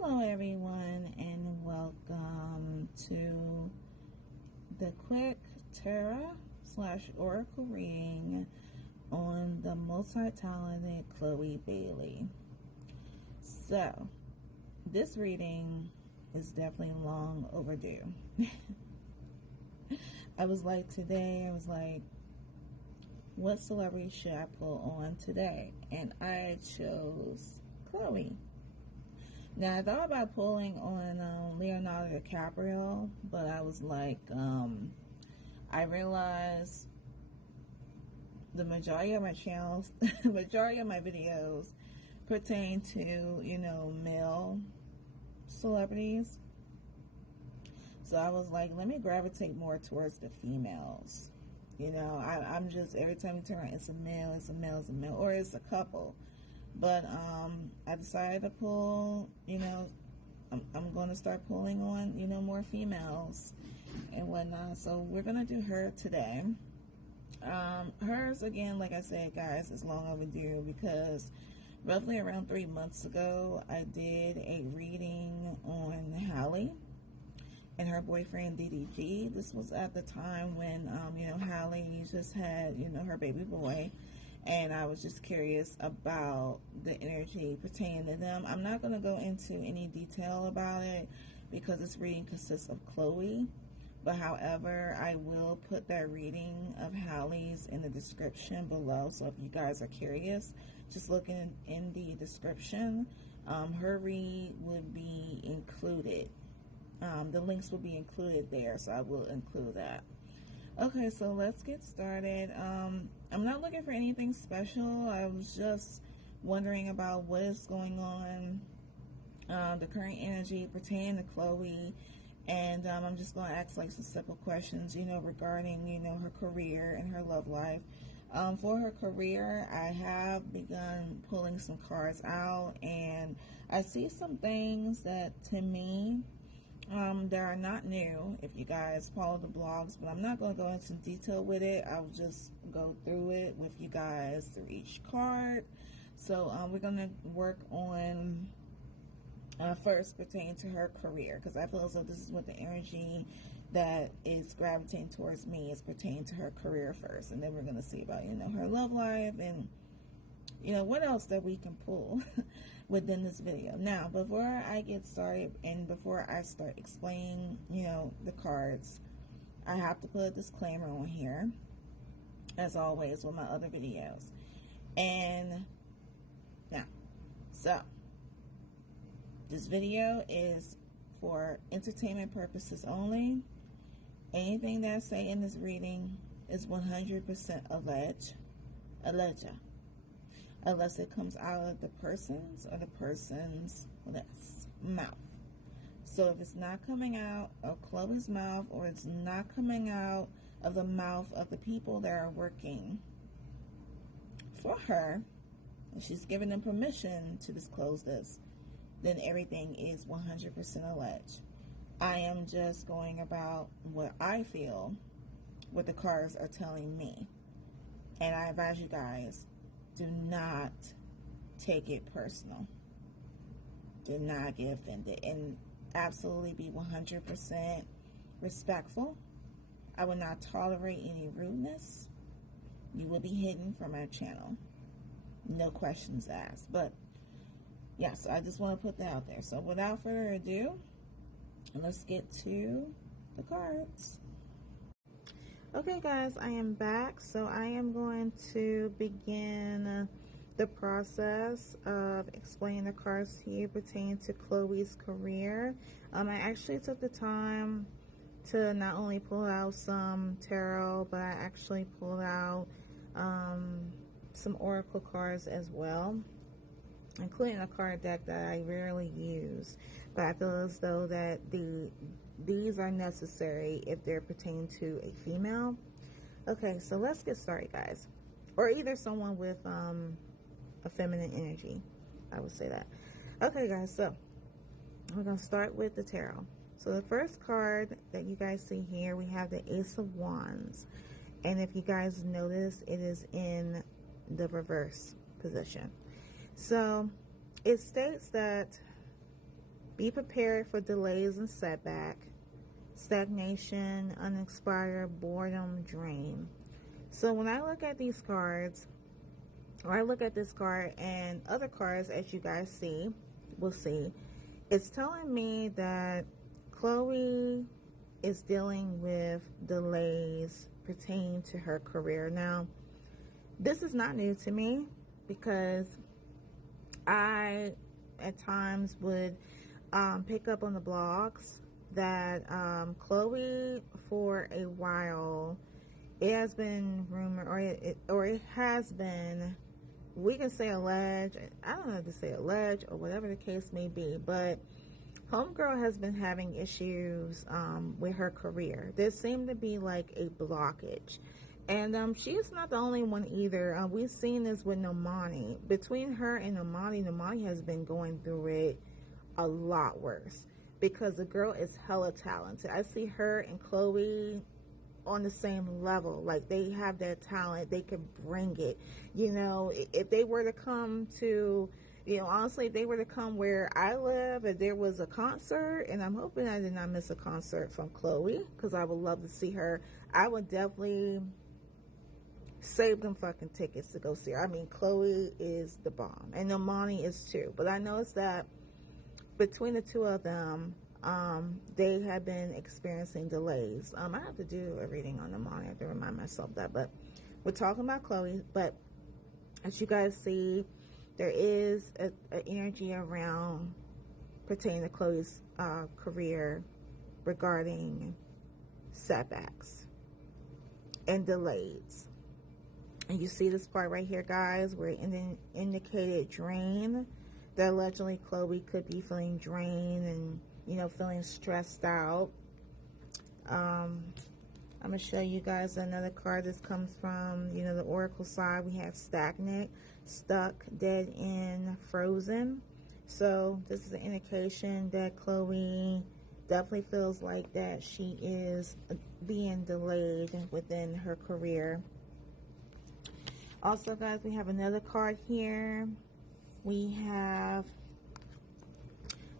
Hello everyone, and welcome to the quick tarot / oracle reading on the multi-talented Chole Bailey. So this reading is definitely long overdue. I was like, what celebrity should I pull on today? And I chose Chole. Now, I thought about pulling on Leonardo DiCaprio, but I was like, I realized the majority of my channels, the majority of my videos pertain to, male celebrities. So I was like, let me gravitate more towards the females. I'm just, every time you turn around, it's a male, or it's a couple. But I decided to pull, I'm going to start pulling on, more females and whatnot. So we're going to do her today. Hers, again, like I said, guys, is long overdue because roughly around 3 months ago, I did a reading on Hallie and her boyfriend DDG. This was at the time when, Hallie just had, her baby boy. And I was just curious about the energy pertaining to them. I'm not going to go into any detail about it because this reading consists of Chole. But however, I will put that reading of Hallie's in the description below. So if you guys are curious, just look in the description. Her read would be included. The links will be included there, so I will include that. Okay, so let's get started. I'm not looking for anything special. I was just wondering about what is going on, the current energy pertaining to Chole, and I'm just going to ask like some simple questions, regarding, her career and her love life. For her career, I have begun pulling some cards out, and I see some things that, to me, that are not new if you guys follow the blogs, but I'm not going to go into detail with it. I'll just go through it with you guys through each card. So we're going to work on first pertaining to her career, because I feel as though this is what the energy that is gravitating towards me is pertaining to her career first, and then we're going to see about her love life and what else that we can pull within this video. Now, before I get started and before I start explaining, the cards, I have to put a disclaimer on here, as always with my other videos. And now, so this video is for entertainment purposes only. Anything that I say in this reading is 100% alleged, unless it comes out of the person's or the person's mouth. So if it's not coming out of Chloe's mouth, or it's not coming out of the mouth of the people that are working for her, and she's given them permission to disclose this, then everything is 100% alleged. I am just going about what I feel, what the cards are telling me. And I advise you guys, do not take it personal. Do not get offended, and absolutely be 100% respectful. I will not tolerate any rudeness. You will be hidden from my channel. No questions asked. But yeah, so I just want to put that out there. So without further ado, let's get to the cards. Okay guys, I am back. So I am going to begin the process of explaining the cards to you pertaining to Chloe's career. I actually took the time to not only pull out some tarot, but I actually pulled out some oracle cards as well, including a card deck that I rarely use, but I feel as though that these are necessary if they're pertaining to a female. Okay, so let's get started, guys, or either someone with a feminine energy, I would say that. Okay guys, so we're gonna start with the tarot. So the first card that you guys see here, we have the Ace of Wands, and if you guys notice, it is in the reverse position. So it states that Be prepared for delays and setback, stagnation, unexpired, boredom, dream. So when I look at these cards, or I look at this card and other cards, as you guys see, will see, it's telling me that Chloe is dealing with delays pertaining to her career. Now, this is not new to me because I, at times, would pick up on the blogs that Chloe, for a while, it has been rumored, or it has been, we can say alleged, I don't know if to say alleged or whatever the case may be, but homegirl has been having issues with her career. There seemed to be like a blockage. And she is not the only one either. We've seen this with Nomani. Between her and Nomani has been going through it a lot worse because the girl is hella talented. I see her and Chloe on the same level. Like, they have that talent, they can bring it. You know, if they were to come to, you know, honestly, if they were to come where I live, if there was a concert, and I'm hoping I did not miss a concert from Chloe, because I would love to see her, I would definitely save them fucking tickets to go see her. I mean, Chloe is the bomb, and Nomani is too. But I noticed that between the two of them, they have been experiencing delays. I have to do a reading on Nomani. I have to remind myself that. But we're talking about Chloe. But as you guys see, there is an energy around pertaining to Chloe's career regarding setbacks and delays. And you see this part right here, guys, where it indicated drain. That allegedly Chloe could be feeling drained and, you know, feeling stressed out. I'm going to show you guys another card. This comes from, you know, the Oracle side. We have stagnant, stuck, dead end, frozen. So this is an indication that Chloe definitely feels like that she is being delayed within her career. Also, guys, we have another card here. We have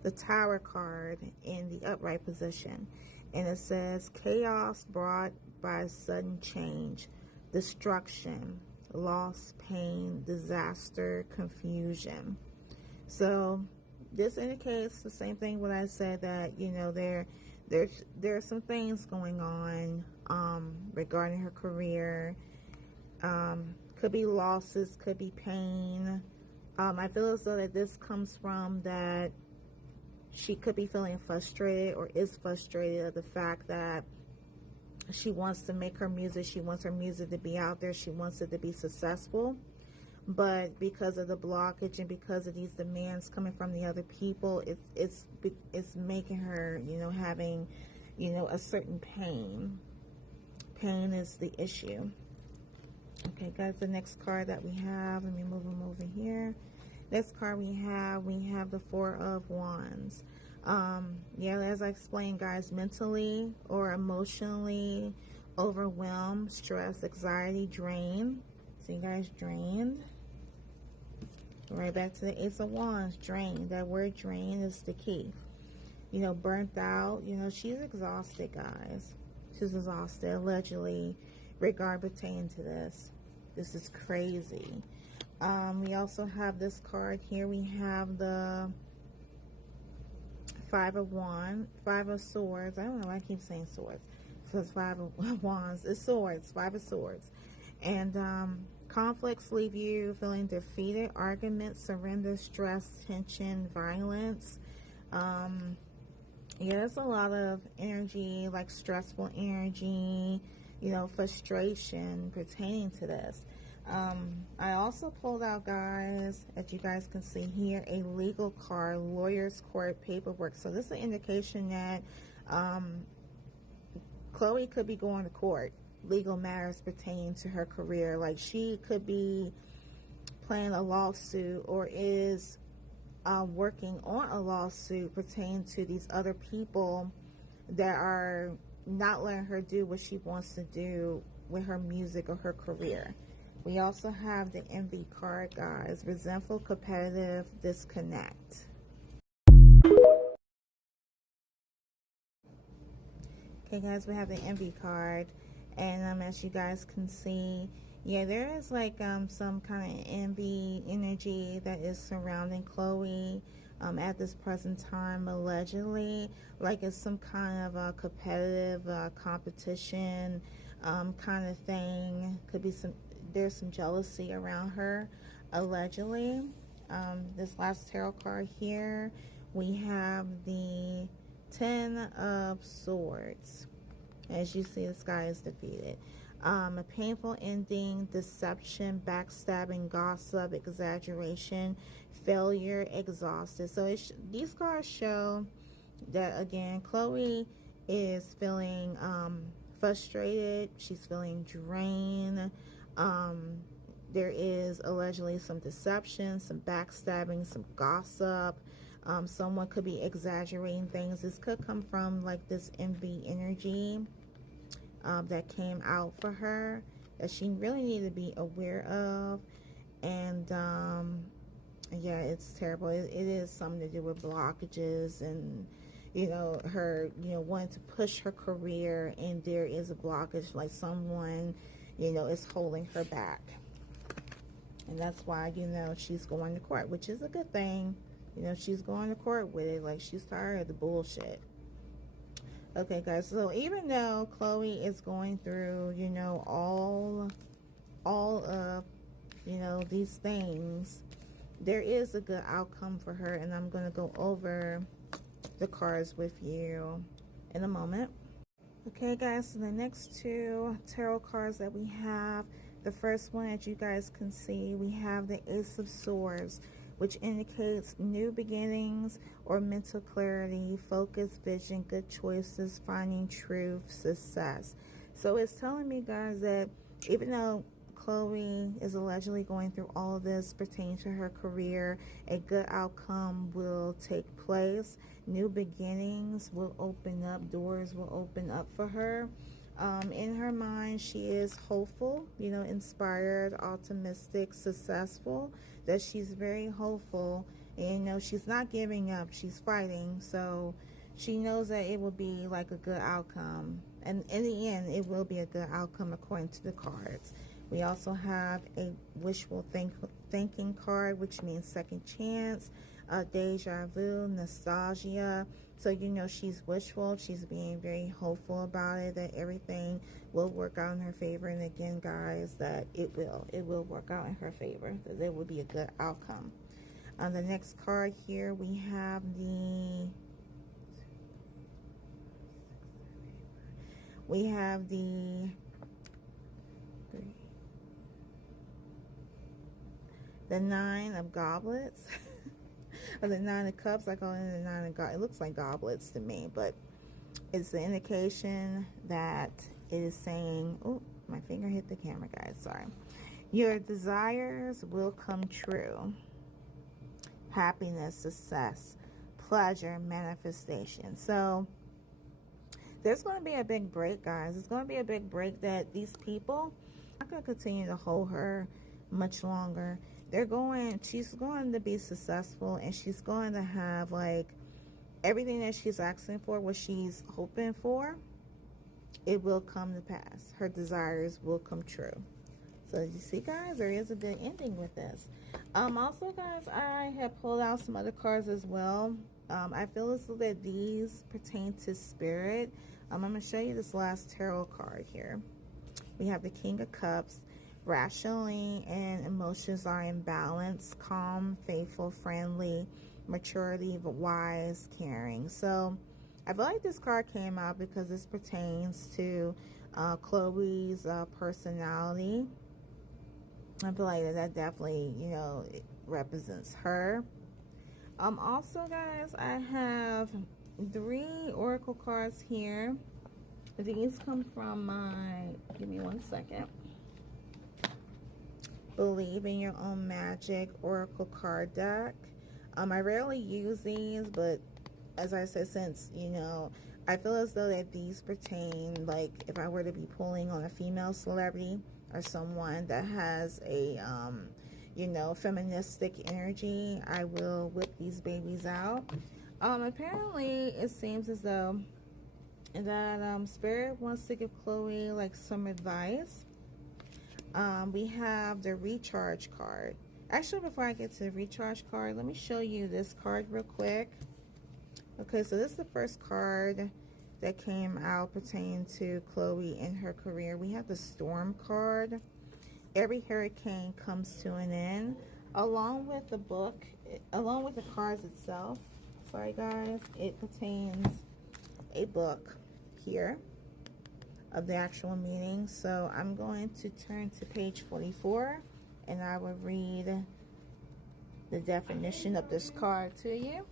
the Tower card in the upright position, and it says chaos brought by sudden change, destruction, loss, pain, disaster, confusion. So this indicates the same thing what I said, that, you know, there are some things going on regarding her career. Could be losses, could be pain. I feel as though that this comes from that she could be feeling frustrated, or is frustrated of the fact that she wants to make her music. She wants her music to be out there. She wants it to be successful. But because of the blockage and because of these demands coming from the other people, it's making her, you know, having, you know, a certain pain. Pain is the issue. Okay, guys, the next card that we have, let me move them over here. Next card we have the Four of Wands. Yeah, as I explained, guys, mentally or emotionally overwhelmed, stress, anxiety, drain. See, guys, drained. Right back to the Ace of Wands, drain. That word drain is the key. You know, burnt out. You know, she's exhausted, guys. She's exhausted, allegedly, regard pertaining to this. This is crazy. We also have this card here. We have the Five of Swords. I don't know why I keep saying swords. So it's Five of Wands. It's swords. Five of Swords. And conflicts leave you feeling defeated. Arguments, surrender, stress, tension, violence. Yeah, there's a lot of energy, like stressful energy, you know, frustration pertaining to this. I also pulled out, guys, as you guys can see here, a legal card, lawyer's court, paperwork. So this is an indication that Chloe could be going to court, legal matters pertaining to her career. Like, she could be planning a lawsuit, or is working on a lawsuit pertaining to these other people that are not letting her do what she wants to do with her music or her career. We also have the Envy card, guys. Resentful, competitive, disconnect. Okay, guys, we have the envy card, and as you guys can see, yeah, there is like some kind of envy energy that is surrounding Chloe at this present time, allegedly. Like it's some kind of a competitive competition kind of thing. Could be there's some jealousy around her, allegedly. This last tarot card here, we have the 10 of Swords. As you see, this guy is defeated. A painful ending, deception, backstabbing, gossip, exaggeration, failure, exhausted. So these cards show that, again, Chloe is feeling frustrated. She's feeling drained. There is allegedly some deception, some backstabbing, some gossip. Someone could be exaggerating things. This could come from like this envy energy that came out for her that she really needed to be aware of. And yeah, it's terrible. It is something to do with blockages and, you know, her, you know, wanting to push her career, and there is a blockage, like someone, you know, is holding her back. And that's why, you know, she's going to court, which is a good thing. You know, she's going to court with it. Like, she's tired of the bullshit. Okay, guys. So, even though Chloe is going through, you know, all of, you know, these things, there is a good outcome for her. And I'm going to go over the cards with you in a moment. Okay, guys. So, the next two tarot cards that we have, the first one, as you guys can see, we have the Ace of Swords, which indicates new beginnings or mental clarity, focus, vision, good choices, finding truth, success. So it's telling me, guys, that even though Chloe is allegedly going through all of this pertaining to her career, a good outcome will take place. New beginnings will open up, doors will open up for her. In her mind, she is hopeful, you know, inspired, optimistic, successful, that she's very hopeful, and, you know, she's not giving up, she's fighting. So she knows that it will be like a good outcome, and in the end it will be a good outcome according to the cards. We also have a wishful thinking card, which means second chance, deja vu, nostalgia. So, you know, she's wishful. She's being very hopeful about it, that everything will work out in her favor. And again, guys, that it will work out in her favor, that there will be a good outcome. On the next card here, we have the Nine of Goblets. Or the Nine of Cups. I call it the Nine of Goblets. It looks like goblets to me, but it's the indication that it is saying, oh, my finger hit the camera, guys, sorry. Your desires will come true. Happiness, success, pleasure, manifestation. So there's going to be a big break, guys. It's going to be a big break that these people are not going to continue to hold her much longer. She's going to be successful, and she's going to have like everything that she's asking for, what she's hoping for, it will come to pass. Her desires will come true. So you see, guys, there is a good ending with this. Also, guys, I have pulled out some other cards as well. I feel as though that these pertain to spirit. I'm going to show you this last tarot card here. We have the King of Cups. Rationally and emotions are in balance, calm, faithful, friendly, maturity, wise, caring. So I feel like this card came out because this pertains to Chloe's personality. I feel like that definitely, you know, it represents her. Also, guys, I have 3 oracle cards here. These come from my, give me one second, Believe in Your Own Magic oracle card deck. I rarely use these, but as I said, since, you know, I feel as though that these pertain, like if I were to be pulling on a female celebrity or someone that has a you know, feministic energy, I will whip these babies out. Apparently it seems as though that Spirit wants to give Chloe like some advice. We have the recharge card. Actually, before I get to the recharge card, let me show you this card real quick. Okay, so this is the first card that came out pertaining to Chloe and her career. We have the Storm card. Every hurricane comes to an end. Along with the book, along with the cards itself, sorry guys, it contains a book here of the actual meaning. So I'm going to turn to page 44 and I will read the definition of this card to you.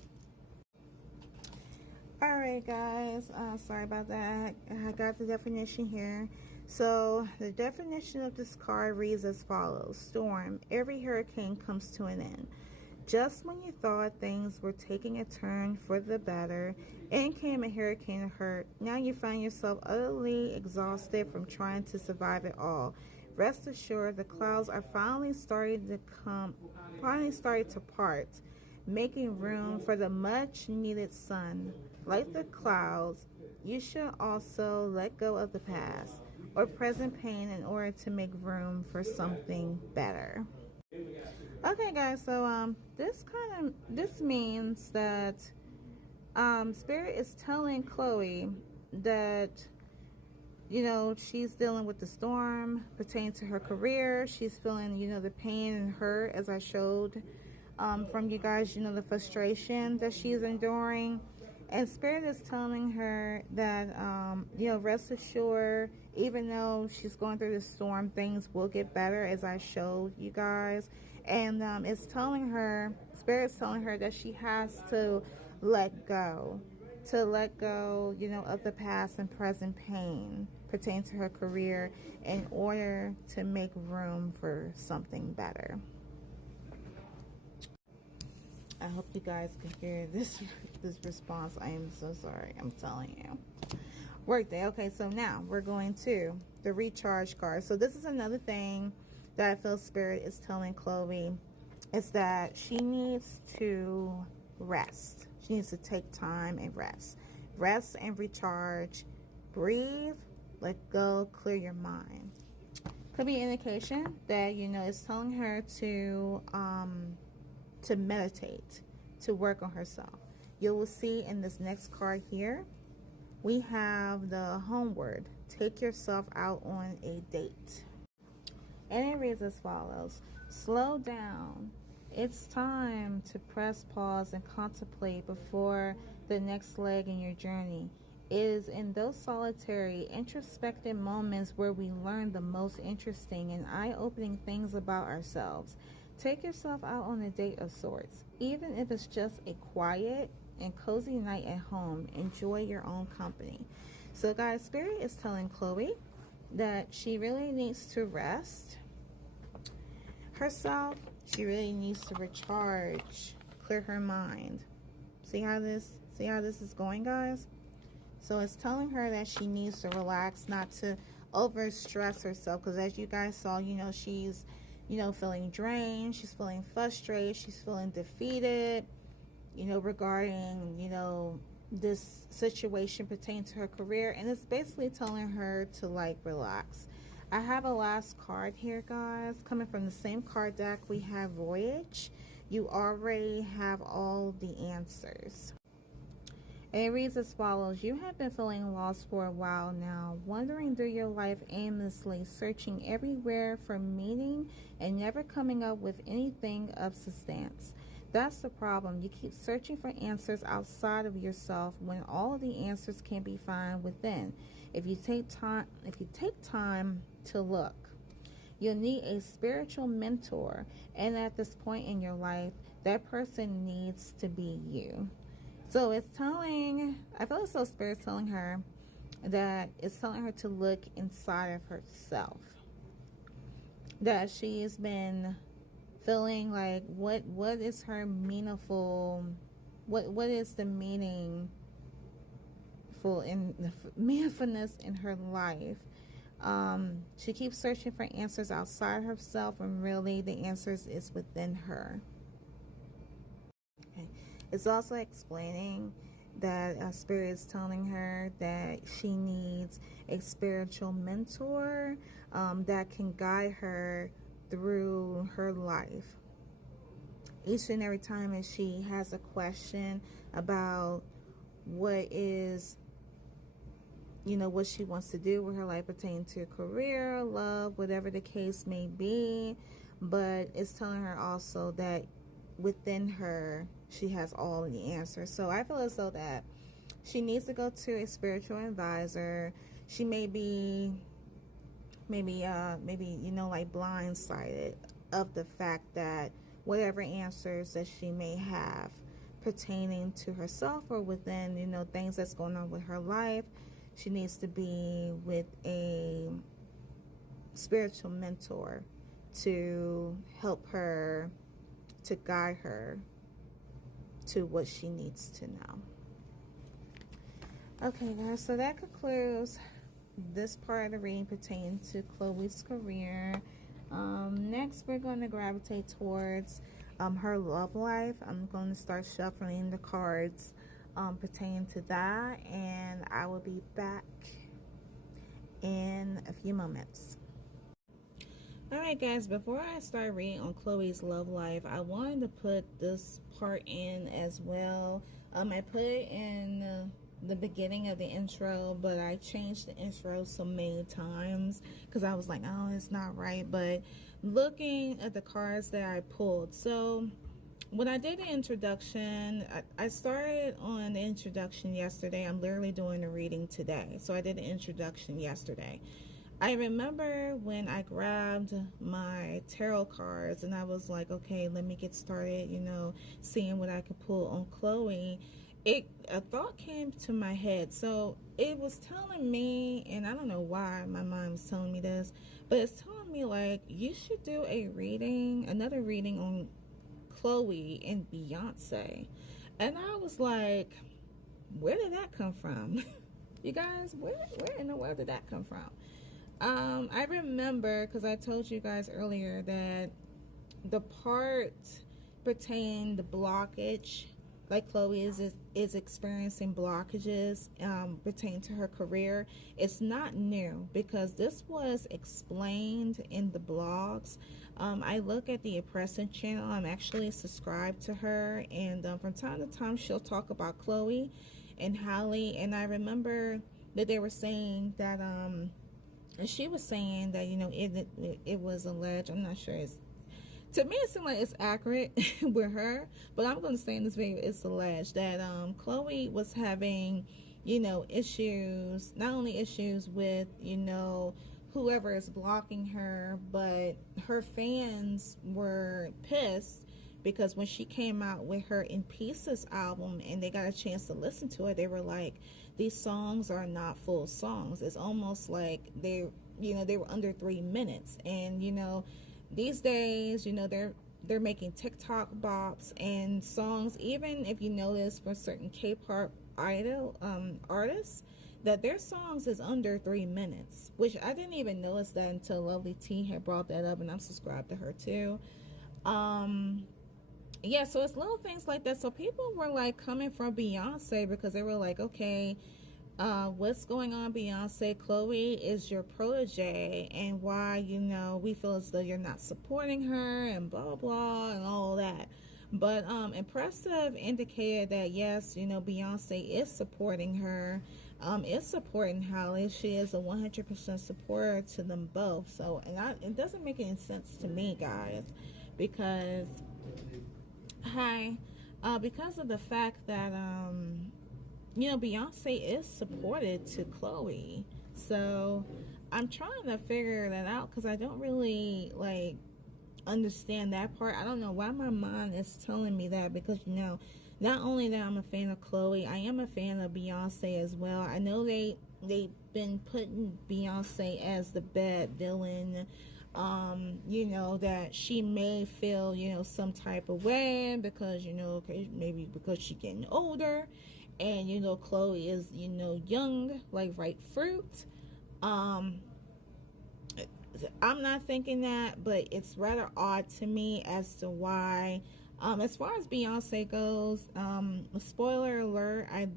Alright guys, sorry about that. I got the definition here. So the definition of this card reads as follows. Storm, every hurricane comes to an end. Just when you thought things were taking a turn for the better, in came a hurricane of hurt. Now you find yourself utterly exhausted from trying to survive it all. Rest assured, the clouds are finally starting to part, making room for the much needed sun. Like the clouds, you should also let go of the past or present pain in order to make room for something better. Okay guys, so this means that Spirit is telling Chloe that, you know, she's dealing with the storm pertaining to her career. She's feeling, you know, the pain and hurt, as I showed from you guys, you know, the frustration that she's enduring. And Spirit is telling her that, you know, rest assured, even though she's going through this storm, things will get better, as I showed you guys. And it's telling her, Spirit's telling her that she has to let go, you know, of the past and present pain pertaining to her career in order to make room for something better. I hope you guys can hear this response. I am so sorry. I'm telling you. Workday. Okay, so now we're going to the recharge card. So this is another thing that I feel Spirit is telling Chloe, is that she needs to rest. She needs to take time and rest. Rest and recharge. Breathe. Let go. Clear your mind. Could be an indication that, you know, it's telling her to meditate, to work on herself. You will see in this next card here, we have the homeward. Take yourself out on a date. And it reads as follows. Slow down. It's time to press pause and contemplate before the next leg in your journey. It is in those solitary, introspective moments where we learn the most interesting and eye-opening things about ourselves. Take yourself out on a date of sorts. Even if it's just a quiet and cozy night at home, enjoy your own company. So guys, Spirit is telling Chloe that she really needs to rest herself. She really needs to recharge, clear her mind. See how this is going, guys? So it's telling her that she needs to relax, not to overstress herself, because as you guys saw, you know, she's, you know, feeling drained, she's feeling frustrated, she's feeling defeated, you know, regarding, you know, this situation pertaining to her career. And it's basically telling her to like relax. I have a last card here, guys, coming from the same card deck. We have Voyage. You already have all the answers. And it reads as follows. You have been feeling lost for a while now, wandering through your life aimlessly, searching everywhere for meaning and never coming up with anything of substance. That's the problem. You keep searching for answers outside of yourself when all the answers can be found within. If you take time to look, you'll need a spiritual mentor, and at this point in your life, that person needs to be you. So it's telling, I feel as though Spirit's telling her that it's telling her to look inside of herself. That she's been feeling like, what is her meaningful, what is the meaningful in the meaningfulness in her life. She keeps searching for answers outside herself, and really the answers is within her. Okay. It's also explaining that Spirit is telling her that she needs a spiritual mentor that can guide her through her life. Each and every time that she has a question about what is, what she wants to do with her life pertaining to career, love, whatever the case may be. But it's telling her also that within her, she has all of the answers. So I feel as though that she needs to go to a spiritual advisor. She may be, maybe, like blindsided of the fact that whatever answers that she may have pertaining to herself or within, things that's going on with her life, she needs to be with a spiritual mentor to help her, to guide her to what she needs to know. Okay, guys, so that concludes this part of the reading pertaining to Chloe's career. Next, we're going to gravitate towards her love life. I'm going to start shuffling the cards pertaining to that, and I will be back in a few moments. Alright, guys, before I start reading on Chloe's love life, I wanted to put this part in as well. I put it in the beginning of the intro, but I changed the intro so many times because I was like, oh, it's not right. But looking at the cards that I pulled, so when I did the introduction, I started on the introduction yesterday. I'm literally doing the reading today, so I did the introduction yesterday. I remember when I grabbed my tarot cards and I was like, okay, let me get started, seeing what I could pull on Chloe. A thought came to my head. So it was telling me, and I don't know why my mind was telling me this, but it's telling me like, you should do another reading on Chloe and Beyonce. And I was like, where did that come from? You guys, where in the world did that come from? I remember, because I told you guys earlier that the part pertaining the blockage, like Chloe is experiencing blockages pertaining to her career. It's not new because this was explained in the blogs. I look at the Oppressing channel. I'm actually subscribed to her, and from time to time she'll talk about Chloe and Hallie. And I remember that they were saying that and she was saying that it was alleged. I'm not sure. To me, it seems like it's accurate with her, but I'm going to say in this video it's alleged that Chloe was having, issues, not only issues with, whoever is blocking her, but her fans were pissed because when she came out with her In Pieces album and they got a chance to listen to it, they were like, these songs are not full songs. It's almost like they were under 3 minutes. And, these days, they're making TikTok bops and songs, even if you notice for certain K-pop idol artists, that their songs is under 3 minutes, which I didn't even notice that until Lovely T had brought that up, and I'm subscribed to her too. Yeah, so it's little things like that. So people were like coming from Beyonce because they were like, okay, what's going on, Beyonce? Chloe is your protege, and why, we feel as though you're not supporting her, and blah, blah, blah, and all that. But Impressive indicated that, yes, Beyonce is supporting her, is supporting Hallie. She is a 100% supporter to them both. So, it doesn't make any sense to me, guys, because, because of the fact that, Beyonce is supported to Chloe. So I'm trying to figure that out because I don't really understand that part. I don't know why my mind is telling me that, because not only that I'm a fan of Chloe, I am a fan of Beyonce as well. I know they've been putting Beyonce as the bad villain, that she may feel some type of way because maybe because she's getting older. And Chloe is young, like ripe fruit. I'm not thinking that, but it's rather odd to me as to why As far as Beyonce goes, spoiler alert, I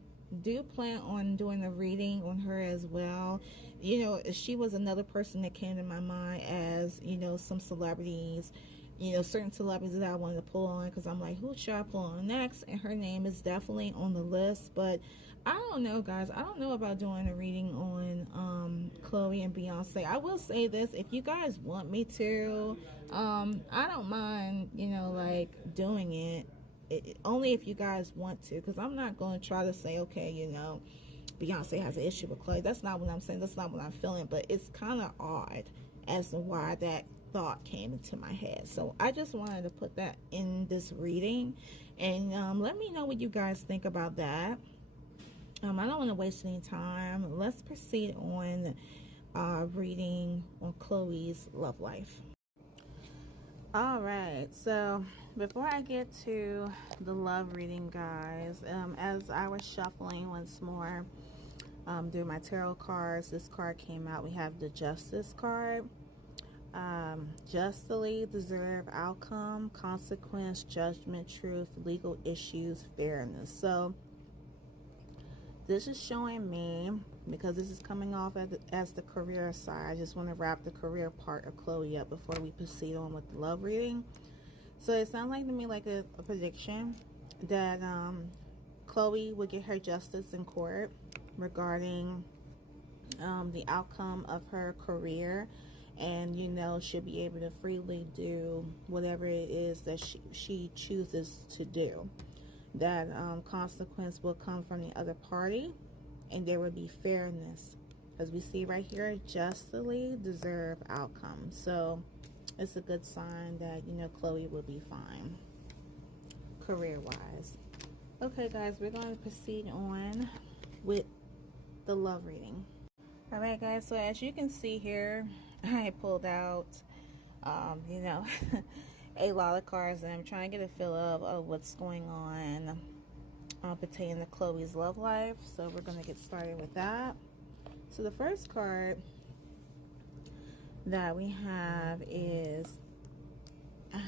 do plan on doing a reading on her as well. You know, she was another person that came to my mind as, you know, some celebrities, you know, certain celebrities that I wanted to pull on, because I'm like, who should I pull on next? And her name is definitely on the list. But I don't know, guys. I don't know about doing a reading on Chloe and Beyonce. I will say this: if you guys want me to, I don't mind, you know, like doing it, only if you guys want to, because I'm not going to try to say, okay, you know, Beyonce has an issue with Chloe. That's not what I'm saying. That's not what I'm feeling. But it's kind of odd as to why that thought came into my head. So I just wanted to put that in this reading, and let me know what you guys think about that. I don't want to waste any time. Let's proceed on reading on Chloe's love life. All right, so before I get to the love reading, guys, as I was shuffling once more through my tarot cards, this card came out. We have the Justice card. Justly deserve outcome, consequence, judgment, truth, legal issues, fairness. So this is showing me, because this is coming off as the career side, I just want to wrap the career part of Chloe up before we proceed on with the love reading. So it sounds like to me like a prediction that Chloe would get her justice in court regarding the outcome of her career, and, you know, she'll be able to freely do whatever it is that she chooses to do. That consequence will come from the other party, and there will be fairness, as we see right here, justly deserve outcome. So it's a good sign that, you know, Chloe will be fine career wise. Okay, guys, we're going to proceed on with the love reading. All right, guys, so as you can see here, I pulled out you know, a lot of cards, and I'm trying to get a feel of what's going on pertaining to Chloe's love life. So we're going to get started with that. So the first card that we have is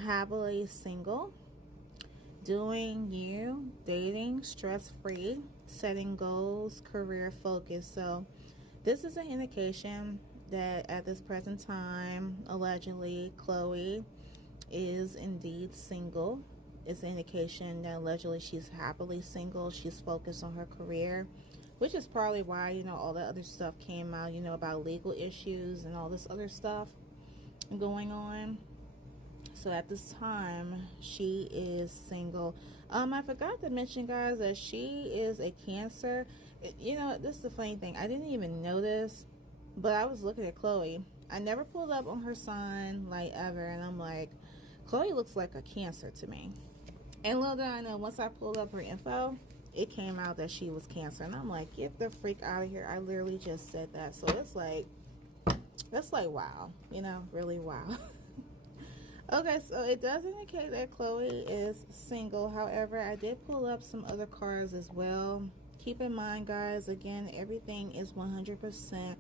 happily single, doing you, dating, stress-free, setting goals, career focus. So this is an indication that at this present time, allegedly, Chloe is indeed single. It's an indication that allegedly she's happily single. She's focused on her career, which is probably why, you know, all the other stuff came out, you know, about legal issues and all this other stuff going on. So at this time, she is single. I forgot to mention, guys, that she is a Cancer. You know, this is the funny thing. I didn't even know this, but I was looking at Chloe. I never pulled up on her sign, like, ever, and I'm like, Chloe looks like a Cancer to me. And little did I know, once I pulled up her info, it came out that she was Cancer, and I'm like, get the freak out of here. I literally just said that. So it's like, that's like, wow, you know, really wow. Okay, so it does indicate that Chloe is single. However, I did pull up some other cards as well. Keep in mind, guys, again, everything is 100%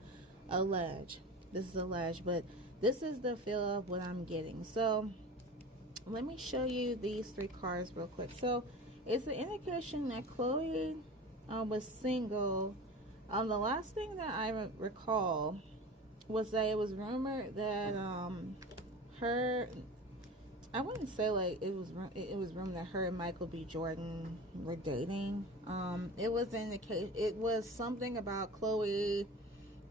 alleged. This is alleged, but this is the feel of what I'm getting. So let me show you these three cards real quick. So it's an indication that Chloe was single. The last thing that I recall was that it was rumored that I wouldn't say like it was rumored that her and Michael B. Jordan were dating. It was it was something about Chloe,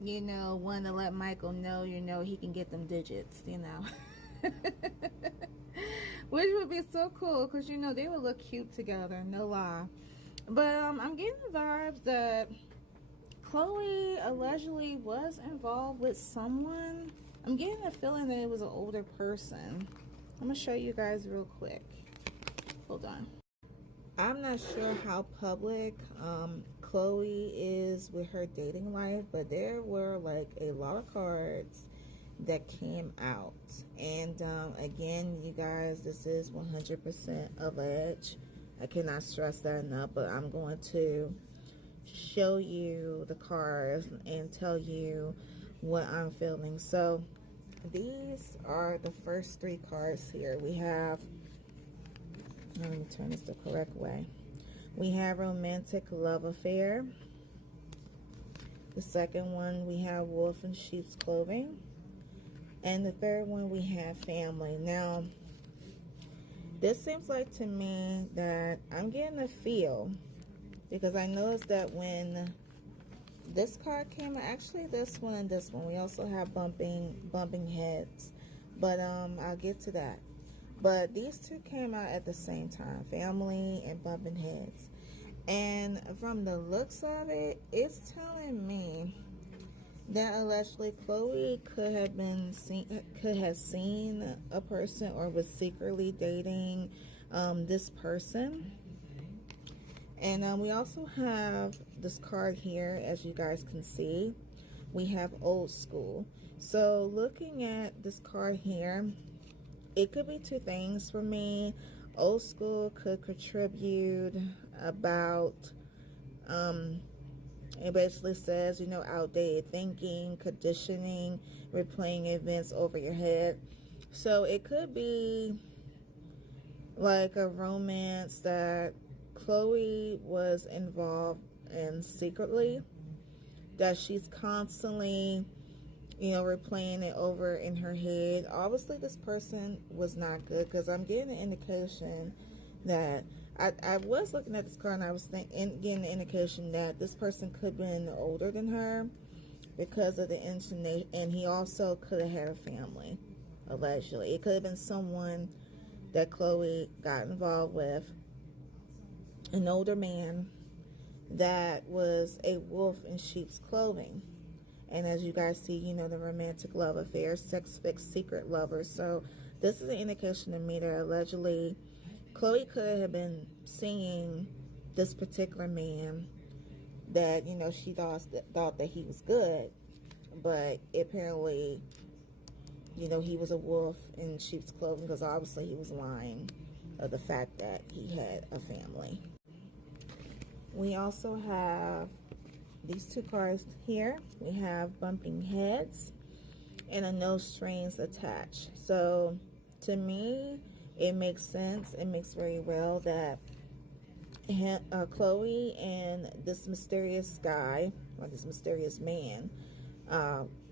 you know, wanting to let Michael know, you know, he can get them digits, you know. Which would be so cool, because, you know, they would look cute together, no lie. But I'm getting the vibes that Chloe allegedly was involved with someone. I'm getting a feeling that it was an older person. I'm going to show you guys real quick. Hold on. I'm not sure how public Chloe is with her dating life, but there were like a lot of cards that came out. And again, you guys, this is 100% alleged. I cannot stress that enough, but I'm going to show you the cards and tell you what I'm feeling. So these are the first three cards here. We have Let me turn this the correct way. We have romantic love affair. The second one, we have wolf in sheep's clothing. And the third one, we have family. Now, this seems like to me that I'm getting a feel, because I noticed that when this card came out, actually this one and this one, we also have bumping heads, but I'll get to that. But these two came out at the same time, family and bumping heads. And from the looks of it, it's telling me that allegedly Chloe could have seen a person or was secretly dating this person. And we also have this card here, as you guys can see. We have old school. So looking at this card here, it could be two things for me. Old school could contribute about, it basically says, you know, outdated thinking, conditioning, replaying events over your head. So it could be like a romance that Chloe was involved in secretly, that she's constantly, you know, replaying it over in her head. Obviously, this person was not good, because I'm getting an indication that I was looking at this card and I was getting the indication that this person could have been older than her because of the intonation, and he also could have had a family, allegedly. It could have been someone that Chloe got involved with, an older man that was a wolf in sheep's clothing. And as you guys see, you know, the romantic love affair, sex fix, secret lovers. So this is an indication to me that allegedly Chloe could have been seeing this particular man that, you know, she thought that he was good, but apparently, you know, he was a wolf in sheep's clothing, because obviously he was lying of the fact that he had a family. We also have these two cards here. We have bumping heads and a no strings attached. So to me, it makes sense. It makes very well that Chloe and this mysterious guy, or this mysterious man,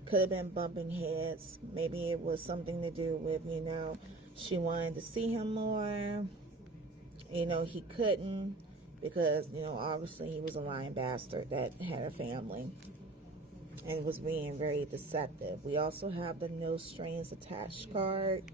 could have been bumping heads. Maybe it was something to do with, you know, she wanted to see him more. You know, he couldn't, because, you know, obviously he was a lying bastard that had a family and was being very deceptive. We also have the no strings attached card,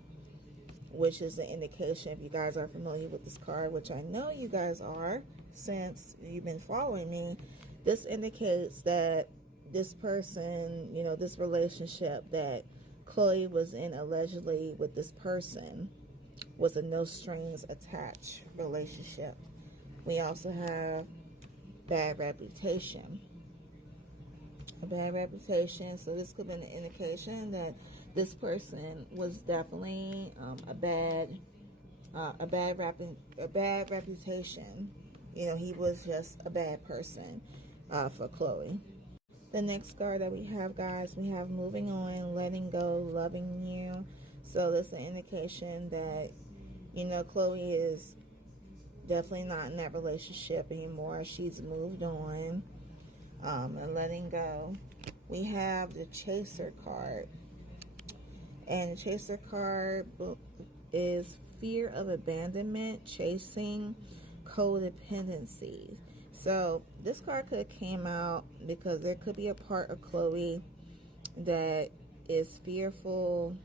which is an indication, if you guys are familiar with this card, which I know you guys are since you've been following me, this indicates that this person, you know, this relationship that Chloe was in allegedly with this person was a no strings attached relationship. We also have bad reputation. A bad reputation. So this could be an indication that this person was definitely a bad reputation. You know, he was just a bad person for Chloe. The next card that we have, guys, we have moving on, letting go, loving you. So that's an indication that, you know, Chloe is definitely not in that relationship anymore. She's moved on and letting go. We have the chaser card. And the chaser card is fear of abandonment, chasing, codependency. So this card could have came out because there could be a part of Chloe that is fearful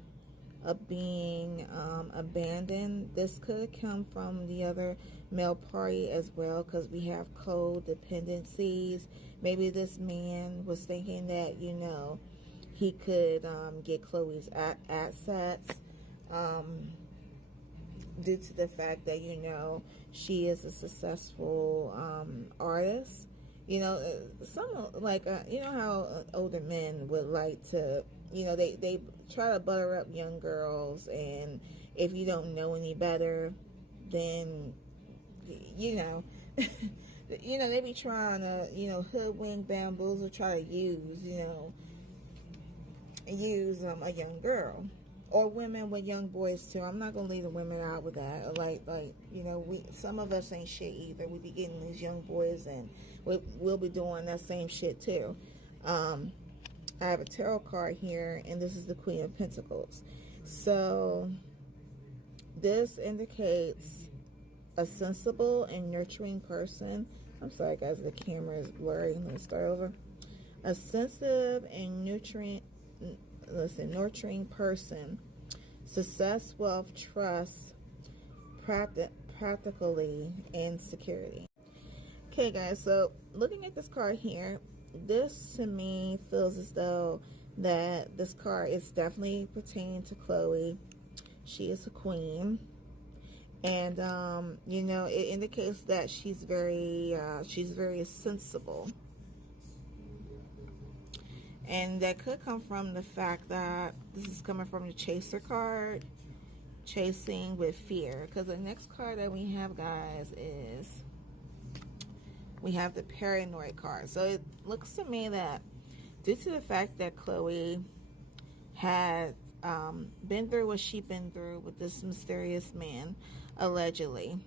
of being abandoned. This could come from the other male party as well, because we have codependencies. Maybe this man was thinking that, you know, he could get Chloe's assets due to the fact that, you know, she is a successful artist. You know, some like you know how older men would like to, you know, they try to butter up young girls, and if you don't know any better, then, you know, you know, they be trying to, you know, hoodwink, bamboozle, try to use, you know, a young girl. or women with young boys too. I'm not gonna leave the women out with that. Like you know, some of us ain't shit either. We be getting these young boys, and we'll be doing that same shit too. I have a tarot card here, and this is the Queen of Pentacles. So this indicates a sensible and nurturing person. I'm sorry, guys, the camera is blurry. Let me start over. A sensitive and nurturing person. Success, wealth, trust, practically, and security. Okay, guys, so looking at this card here, this to me feels as though that this card is definitely pertaining to Chloe. She is a queen. And, you know, it indicates that she's very sensible. And that could come from the fact that this is coming from the Chaser card, chasing with fear. Because the next card that we have, guys, is we have the Paranoid card. So it looks to me that due to the fact that Chloe had been through what she's been through with this mysterious man, allegedly,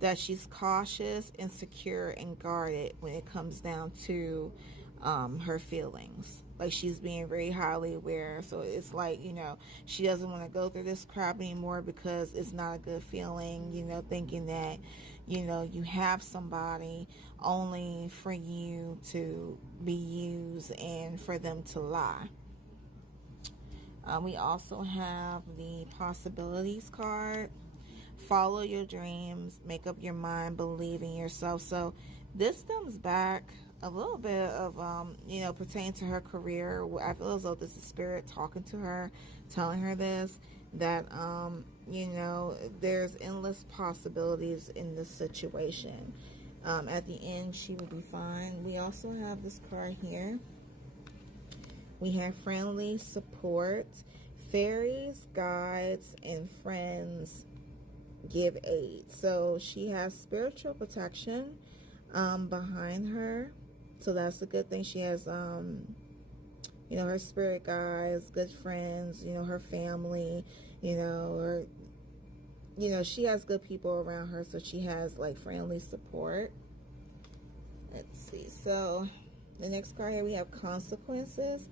that she's cautious, insecure, and guarded when it comes down to her feelings. Like, she's being very highly aware. So it's like, you know, she doesn't want to go through this crap anymore because it's not a good feeling, you know, thinking that, you know, you have somebody only for you to be used and for them to lie. We also have the Possibilities card. Follow your dreams, make up your mind, believe in yourself. So this stems back a little bit of, you know, pertaining to her career. I feel as though this is spirit talking to her, telling her this, that, you know, there's endless possibilities in this situation. At the end, she will be fine. We also have this card here. We have friendly support. Fairies, guides, and friends give aid. So she has spiritual protection behind her. So that's a good thing. She has, you know, her spirit guides, good friends, you know, her family, you know, she has good people around her. So she has, like, friendly support. Let's see. So the next card here, we have Consequences.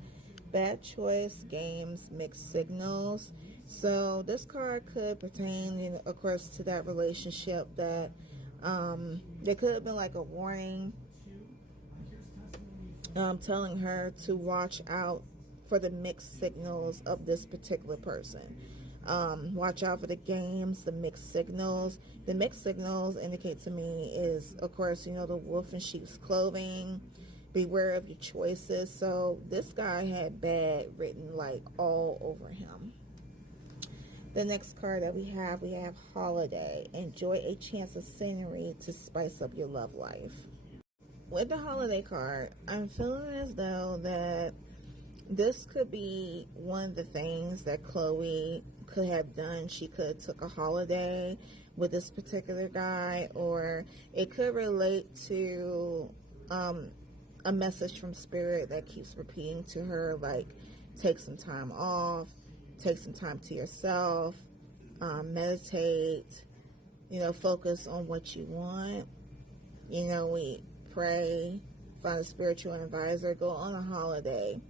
Bad choice, games, mixed signals. So this card could pertain, you know, of course, to that relationship that there could have been like a warning telling her to watch out for the mixed signals of this particular person. Watch out for the games, the mixed signals. The mixed signals indicate to me is, of course, you know, the wolf in sheep's clothing. Beware of your choices. So this guy had bad written like all over him. The next card that we have Holiday. Enjoy a chance of scenery to spice up your love life. With the Holiday card, I'm feeling as though that this could be one of the things that Chloe could have done. She could have took a holiday with this particular guy, or it could relate to a message from spirit that keeps repeating to her, like, take some time off, take some time to yourself, meditate, you know, focus on what you want. You know, we pray, find a spiritual advisor, go on a holiday,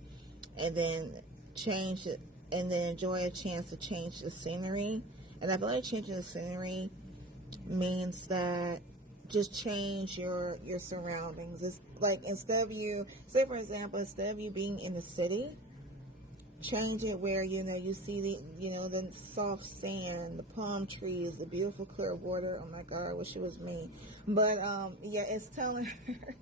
and then change it, and then enjoy a chance to change the scenery. And I feel like changing the scenery means that just change your surroundings. It's like, instead of you, say for example, instead of you being in the city, change it where, you know, you see the, you know, the soft sand, the palm trees, the beautiful clear water. Oh my God, I wish it was me. But yeah, it's telling her,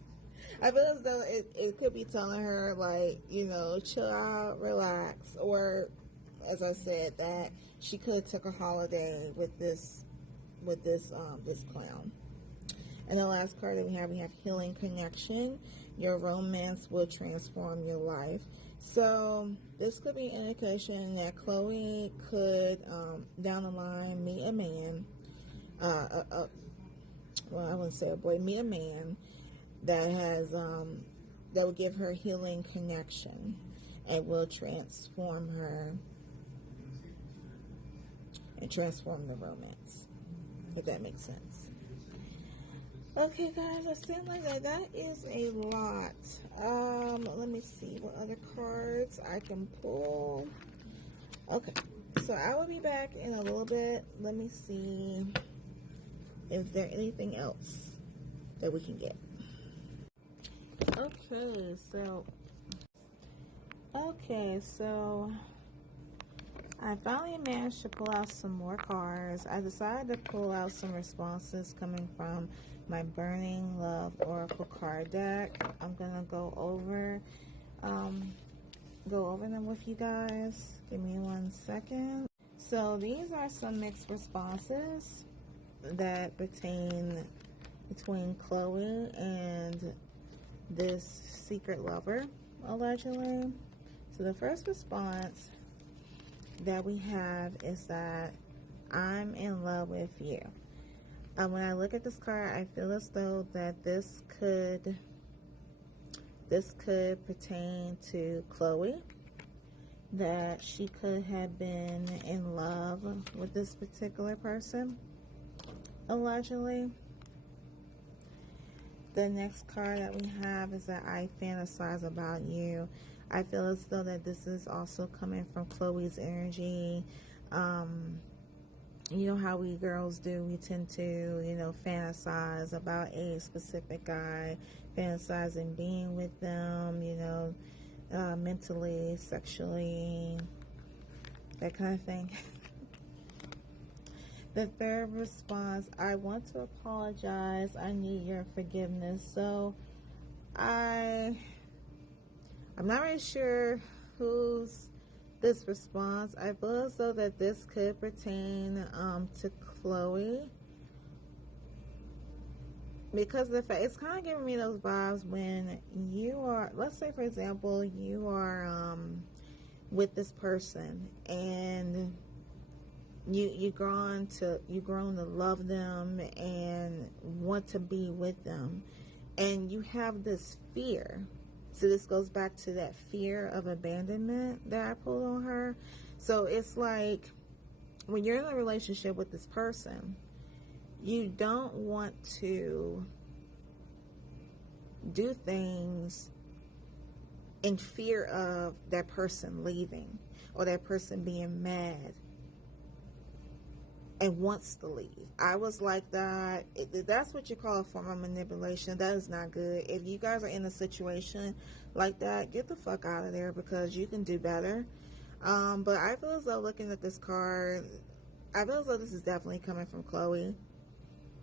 I feel as though it could be telling her, like, you know, chill out, relax. Or, as I said, that she could took a holiday with this clown. And the last card that we have Healing Connection. Your romance will transform your life. So this could be an indication that Chloe could, down the line, meet a man. Well, I wouldn't say a boy. Meet a man that has, that will give her healing connection and will transform her and transform the romance, if that makes sense. Okay, guys, it seems like that is a lot. Let me see what other cards I can pull. Okay, so I will be back in a little bit. Let me see if there's anything else that we can get. Okay, so I finally managed to pull out some more cards. I decided to pull out some responses coming from my Burning Love Oracle card deck. I'm gonna go over them with you guys. Give me 1 second. So these are some mixed responses that pertain between Chloe and this secret lover, allegedly. So the first response that we have is that I'm in love with you. When I look at this card, I feel as though that this could pertain to Chloe, that she could have been in love with this particular person, allegedly. The next card that we have is that I fantasize about you. I feel as though that this is also coming from Chloe's energy. You know how we girls do, we tend to, fantasize about a specific guy, fantasizing being with them, mentally, sexually, that kind of thing. The third response, I want to apologize. I need your forgiveness. So I'm not really sure who's this response. I feel as though that this could pertain to Chloe, because the fact, it's kind of giving me those vibes when you are, let's say for example, you are with this person and you've grown to love them and want to be with them, and you have this fear. So this goes back to that fear of abandonment that I pulled on her. So it's like when you're in a relationship with this person, you don't want to do things in fear of that person leaving or that person being mad and wants to leave. I was like that. That's what you call a form of manipulation. That is not good. If you guys are in a situation like that, get the fuck out of there, because you can do better. But I feel as though, looking at this card, I feel as though this is definitely coming from Chloe.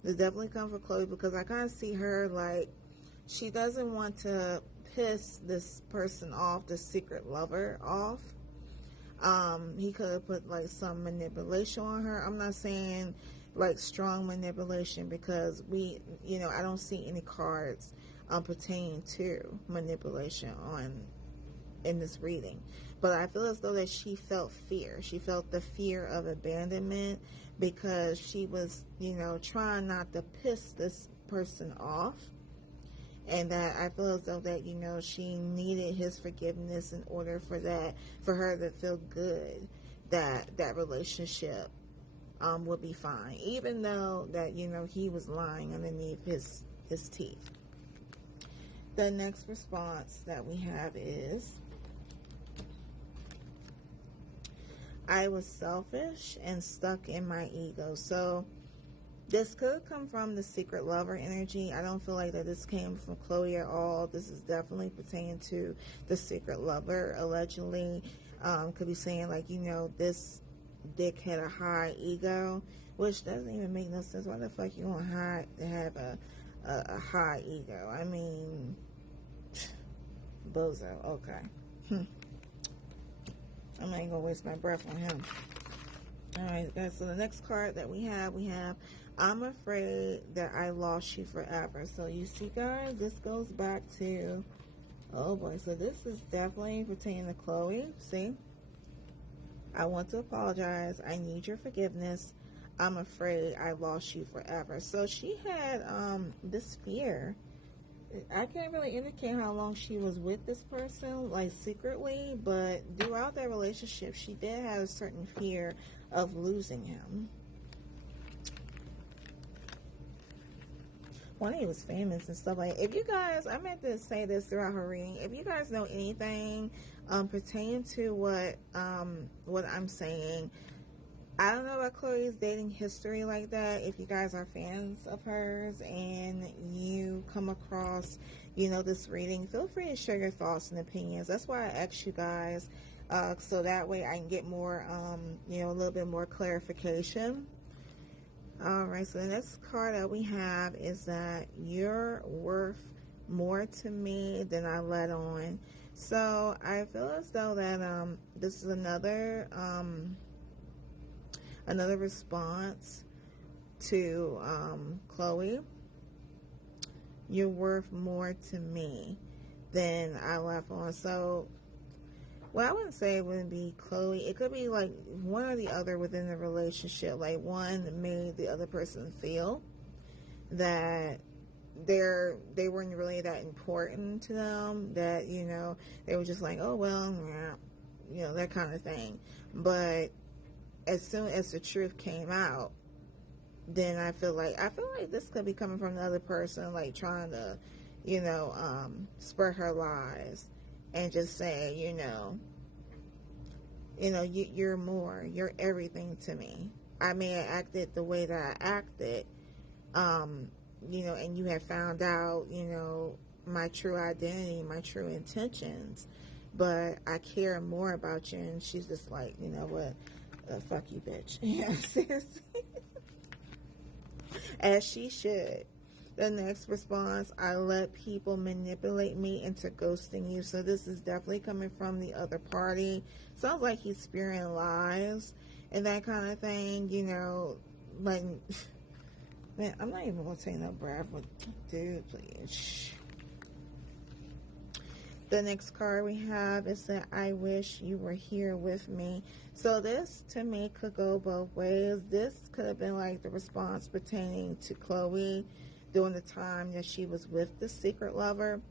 It's definitely coming from Chloe, because I kind of see her like she doesn't want to piss this person off, this secret lover off. He could have put like some manipulation on her. I'm not saying like strong manipulation, because I don't see any cards pertaining to manipulation in this reading. But I feel as though that she felt fear. She felt the fear of abandonment, because she was, trying not to piss this person off. And that I feel as though that, she needed his forgiveness in order for her to feel good that that relationship would be fine, even though that, he was lying underneath his teeth. The next response that we have is, I was selfish and stuck in my ego. So this could come from the secret lover energy. I don't feel like that this came from Chloe at all. This is definitely pertaining to the secret lover, allegedly. Could be saying like, this dick had a high ego, which doesn't even make no sense. Why the fuck you want to have a high ego? I mean, bozo. Okay. I'm not gonna waste my breath on him. Alright, guys, so the next card that we have, I'm afraid that I lost you forever. So you see, guys, this goes back to, oh boy, so this is definitely pertaining to Chloe. See? I want to apologize. I need your forgiveness. I'm afraid I lost you forever. So she had this fear I can't really indicate how long she was with this person, like secretly, but throughout that relationship, she did have a certain fear of losing him. When he was famous and stuff like that. If you guys, I meant to say this throughout her reading, if you guys know anything pertaining to what I'm saying, I don't know about Chloe's dating history like that. If you guys are fans of hers and you come across, you know, this reading, feel free to share your thoughts and opinions. That's why I asked you guys, so that way I can get more, you know, a little bit more clarification. All right, so the next card that we have is that you're worth more to me than I let on. So I feel as though that this is another response to Chloe. You're worth more to me than I left on. So, well, I wouldn't say it wouldn't be Chloe. It could be like one or the other within the relationship. Like one made the other person feel that they weren't really that important to them. That, you know, they were just like, oh well, yeah, you know, that kind of thing. But as soon as the truth came out, then I feel like this could be coming from the other person, like trying to, you know, spread her lies and just say, you know, you're more, you're everything to me. I may have acted the way that I acted, you know, and you have found out, you know, my true identity, my true intentions, but I care more about you. And she's just like, you know what? Fuck you, bitch. Yeah, seriously. As she should. The next response, I let people manipulate me into ghosting you. So this is definitely coming from the other party. Sounds like he's spearing lies and that kind of thing, you know, like, man, I'm not even going to say no Brad, but dude, please. Shh. The next card we have is that I wish you were here with me. So this, to me, could go both ways. This could have been like the response pertaining to Chloe during the time that she was with the secret lover,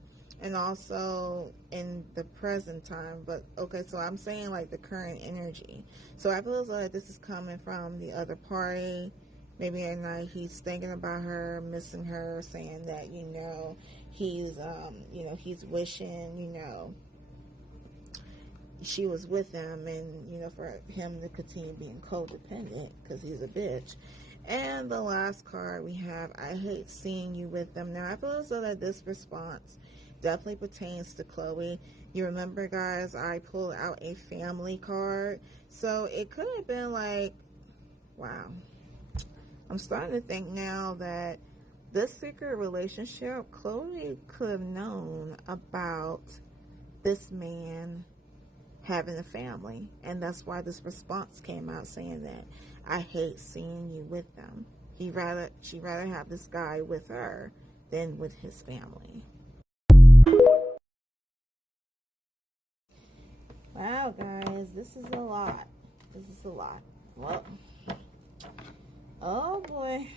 and also in the present time. But, okay, so I'm saying like the current energy. So I feel as though this is coming from the other party. Maybe at night he's thinking about her, missing her, saying that, you know, he's wishing, you know, she was with him, and, you know, for him to continue being codependent because he's a bitch. And the last card we have, I hate seeing you with them. Now, I feel as though that this response definitely pertains to Chloe. You remember, guys, I pulled out a family card. So it could have been like, wow. I'm starting to think now that this secret relationship, Chloe could have known about this man having a family. And that's why this response came out saying that I hate seeing you with them. She'd rather have this guy with her than with his family. Wow, guys, this is a lot. This is a lot. Well, oh boy.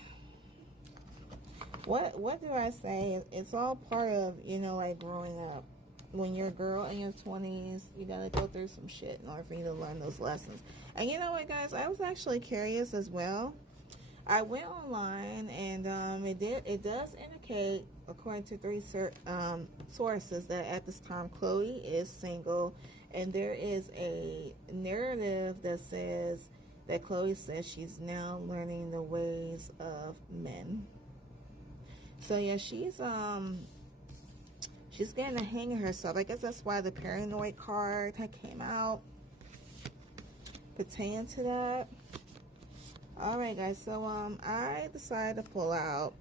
What do I say? It's all part of, you know, like growing up. When you're a girl in your 20s, you gotta go through some shit in order for you to learn those lessons. And you know what, guys? I was actually curious as well. I went online, and it does indicate, according to three sources, that at this time Chloe is single, and there is a narrative that says that Chloe says she's now learning the ways of men. So yeah, she's getting the hang of herself. I guess that's why the paranoid card had came out pertaining to that. Alright, guys, so I decided to pull out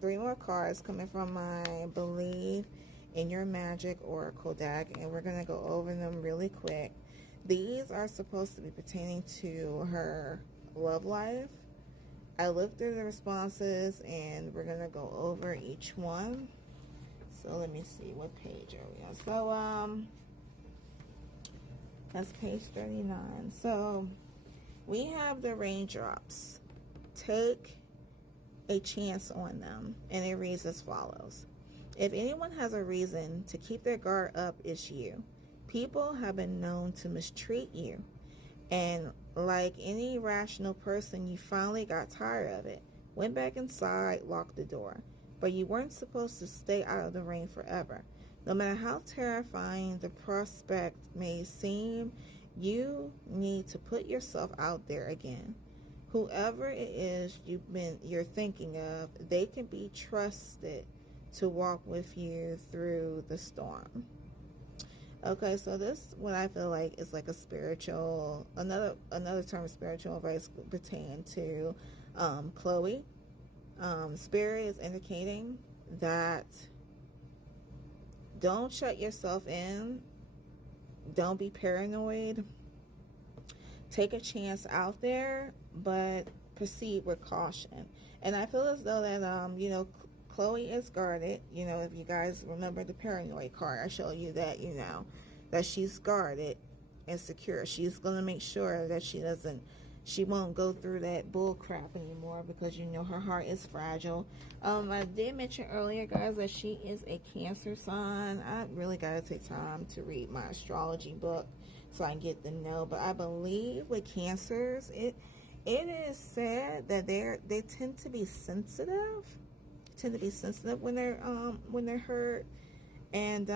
3 more cards coming from my Believe in Your Magic Oracle deck, and we're going to go over them really quick. These are supposed to be pertaining to her love life. I looked through the responses, and we're going to go over each one. So let me see, what page are we on? So that's page 39. So we have the raindrops. Take a chance on them. And it reads as follows. If anyone has a reason to keep their guard up, it's you. People have been known to mistreat you. And like any rational person, you finally got tired of it. Went back inside, locked the door. But you weren't supposed to stay out of the rain forever. No matter how terrifying the prospect may seem, you need to put yourself out there again. Whoever it is you're thinking of, they can be trusted to walk with you through the storm. Okay, so this, what I feel like, is like a spiritual, another term of spiritual advice pertaining to Chloe. Spirit is indicating that don't shut yourself in. Don't be paranoid. Take a chance out there, but proceed with caution. And I feel as though that, you know, Chloe is guarded. You know, if you guys remember the paranoid card, I showed you that, you know, that she's guarded and secure. She's going to make sure that she won't go through that bull crap anymore, because, you know, her heart is fragile. I did mention earlier, guys, that she is a Cancer sign. I really got to take time to read my astrology book so I can get to know. But I believe with Cancers, it is said that they tend to be sensitive. When they're hurt, and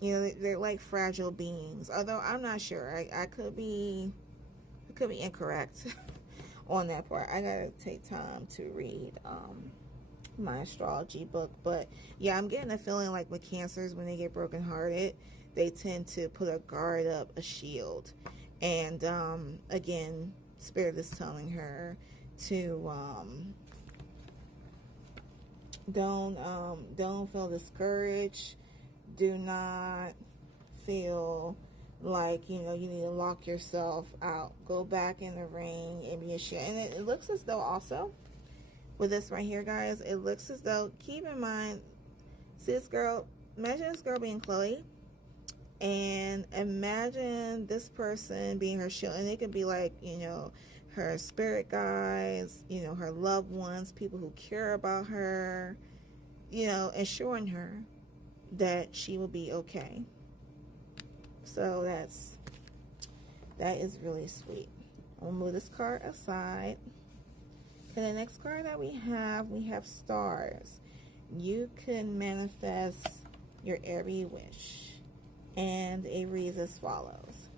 you know, they're like fragile beings. Although I'm not sure, I could be incorrect on that part. I gotta take time to read my astrology book. But yeah, I'm getting a feeling like with Cancers, when they get brokenhearted, they tend to put a guard up, a shield. And again, Spirit is telling her to don't feel discouraged. Do not feel like, you know, you need to lock yourself out. Go back in the ring and be a shield. And it looks as though also with this right here, guys, it looks as though, keep in mind, see this girl, imagine this girl being Chloe, and imagine this person being her shield. And it could be like, you know, her spirit guides, you know, her loved ones, people who care about her, you know, assuring her that she will be okay. So that is really sweet. I'll move this card aside. And the next card that we have stars. You can manifest your every wish. And it reads as follows.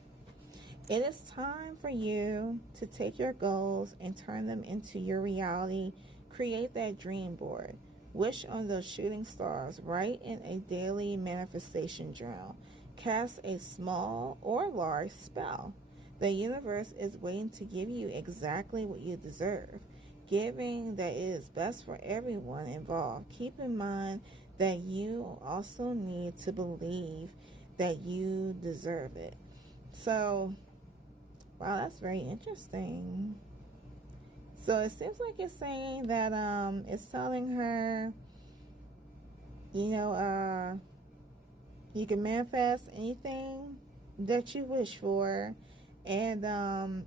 It is time for you to take your goals and turn them into your reality. Create that dream board. Wish on those shooting stars. Write in a daily manifestation journal. Cast a small or large spell. The universe is waiting to give you exactly what you deserve. Giving that it is best for everyone involved. Keep in mind that you also need to believe that you deserve it. So, wow, that's very interesting. So it seems like it's saying that it's telling her, you know, you can manifest anything that you wish for, and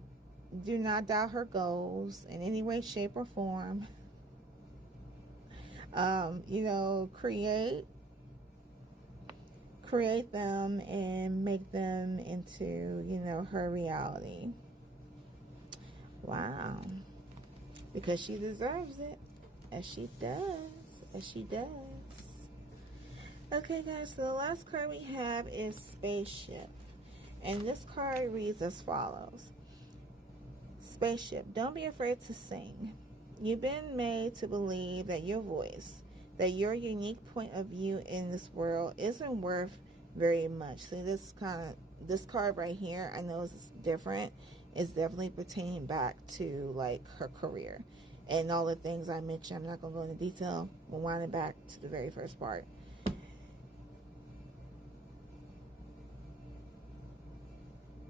do not doubt her goals in any way, shape, or form. You know, create them and make them into, you know, her reality. Wow. Because she deserves it. As she does. Okay, guys, so the last card we have is Spaceship. And this card reads as follows. Spaceship, don't be afraid to sing. You've been made to believe that your voice, that your unique point of view in this world isn't worth very much. See, this card right here, I know it's different. It's definitely pertaining back to like her career and all the things I mentioned. I'm not going to go into detail. We'll wind it back to the very first part.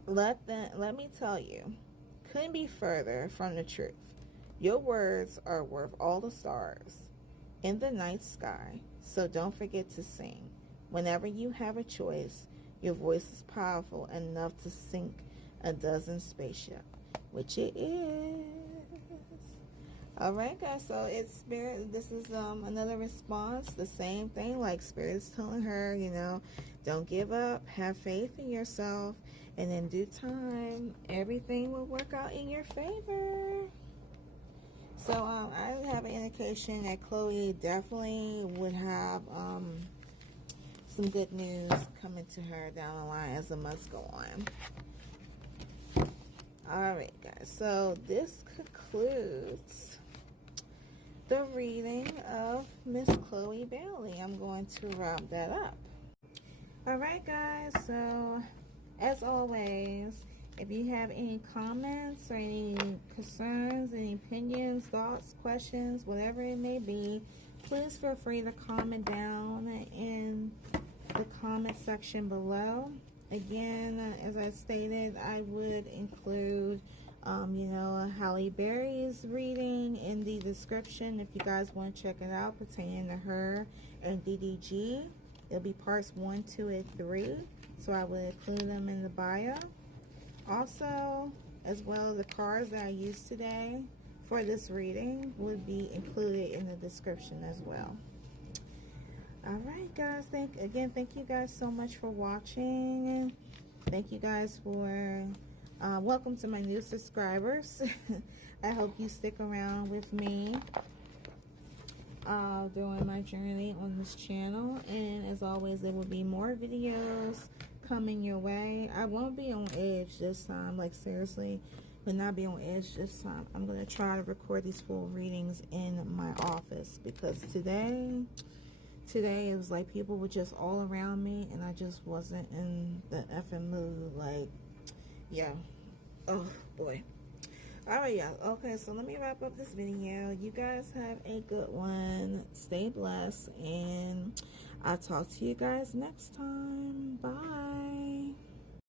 Let me tell you, couldn't be further from the truth. Your words are worth all the stars in the night sky, so don't forget to sing. Whenever you have a choice, your voice is powerful enough to sink a dozen spaceships, which it is. All right, guys, so it's Spirit. This is another response. The same thing, like Spirit's telling her, you know, don't give up. Have faith in yourself. And in due time, everything will work out in your favor. So I have an indication that Chloe definitely would have some good news coming to her down the line as the months go on. Alright, guys, so this concludes the reading of Miss Chole Bailey. I'm going to wrap that up. Alright, guys, so as always, if you have any comments or any concerns, any opinions, thoughts, questions, whatever it may be, please feel free to comment down in the comment section below. Again, as I stated, I would include, you know, Halle Bailey's reading in the description if you guys want to check it out pertaining to her and DDG. It'll be parts 1, 2, and 3, so I would include them in the bio. Also, as well, the cards that I used today for this reading would be included in the description as well. Alright, guys, thank you guys so much for watching. Thank you guys for welcome to my new subscribers. I hope you stick around with me during my journey on this channel, and as always, there will be more videos coming your way. I won't be on edge this time, like seriously, will not be on edge this time. I'm going to try to record these full readings in my office, because today it was like people were just all around me and I just wasn't in the effing mood. Like, yeah, oh boy. Alright, y'all. Okay, so let me wrap up this video. You guys have a good one. Stay blessed, and I'll talk to you guys next time. Bye.